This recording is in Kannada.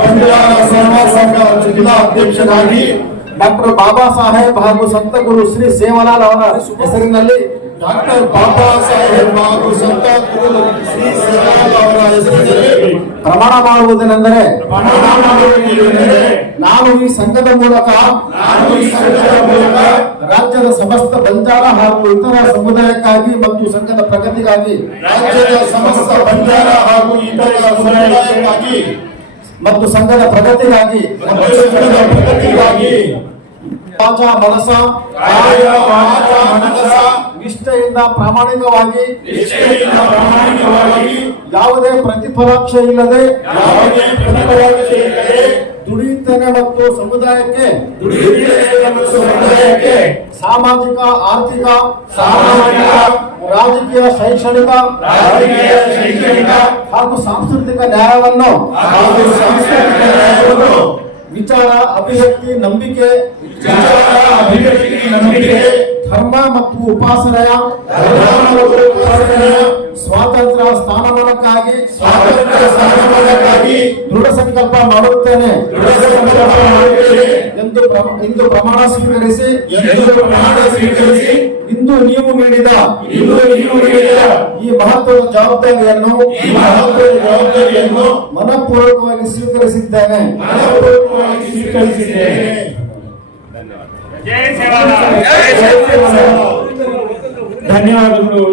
ಬಂಜಾರ ಸೇವಾ ಸಂಘ ಜಿಲ್ಲಾ ಅಧ್ಯಕ್ಷರಾಗಿ ಡಾಕ್ಟರ್ ಬಾಬಾ ಸಾಹೇಬ್ ಹಾಗೂ ಸಂತ ಗುರು ಶ್ರೀ ಸೇವಾಲಾಲ್ ಅವರ ಹೆಸರಿನಲ್ಲಿ ಡಾಕ್ಟರ್ ಬಾಬಾ ಸಾಹೇಬ್ ಹಾಗೂ ಸಂತ ಗುರು ಶ್ರೀ ಸೇವಾಲಾಲ್ ಅವರ ಹೆಸರಿನಲ್ಲಿ ಪ್ರಮಾಣ ಮಾಡುವುದೇನೆಂದರೆ ನಾನು ಈ ಸಂಘದ ಮೂಲಕ ರಾಜ್ಯದ ಸಮಸ್ತ ಬಂಜಾರ ಹಾಗೂ ಇತರ ಸಮುದಾಯಕ್ಕಾಗಿ ಮತ್ತು ಸಂಘದ ಪ್ರಗತಿಗಾಗಿ ರಾಜ್ಯದ ಸಮಸ್ತ ಬಂಜಾರ ಹಾಗೂ ಇತರ ಸಮುದಾಯಕ್ಕಾಗಿ ಮತ್ತು ಸಂಘದ ಪ್ರಗತಿಗಾಗಿ ವಾಚಾ ಮನಸ ನಿಷ್ಠೆಯಿಂದ ಪ್ರಾಮಾಣಿಕವಾಗಿ ಯಾವುದೇ ಪ್ರತಿಫಲಾಕ್ಷೆ ಇಲ್ಲದೆ ದುಡಿಯುತ್ತೇನೆ ಮತ್ತು ಸಮುದಾಯಕ್ಕೆ ಸಾಮಾಜಿಕ ಆರ್ಥಿಕ ರಾಜಕೀಯ ಶೈಕ್ಷಣಿಕ ಹಾಗೂ ಸಾಂಸ್ಕೃತಿಕ ನ್ಯಾಯವನ್ನು ವಿಚಾರ ಅಭಿವ್ಯಕ್ತಿ ನಂಬಿಕೆ ಧರ್ಮ ಮತ್ತು ಉಪಾಸನೆಯ ಸ್ವಾತಂತ್ರ್ಯ ಸ್ಥಾನಮಾನಕ್ಕಾಗಿ ದೃಢ ಸಂಕಲ್ಪ ಮಾಡುತ್ತೇನೆ ಎಂದು ಪ್ರಮಾಣ ಸ್ವೀಕರಿಸಿ ಇಂದು ನೀವು ನೀಡಿದ ಈ ಮಹತ್ವದ ಜವಾಬ್ದಾರಿಯನ್ನು ಮನಪೂರ್ವಕವಾಗಿ ಸ್ವೀಕರಿಸಿದ್ದೇನೆ. ಧನ್ಯವಾದಗಳು.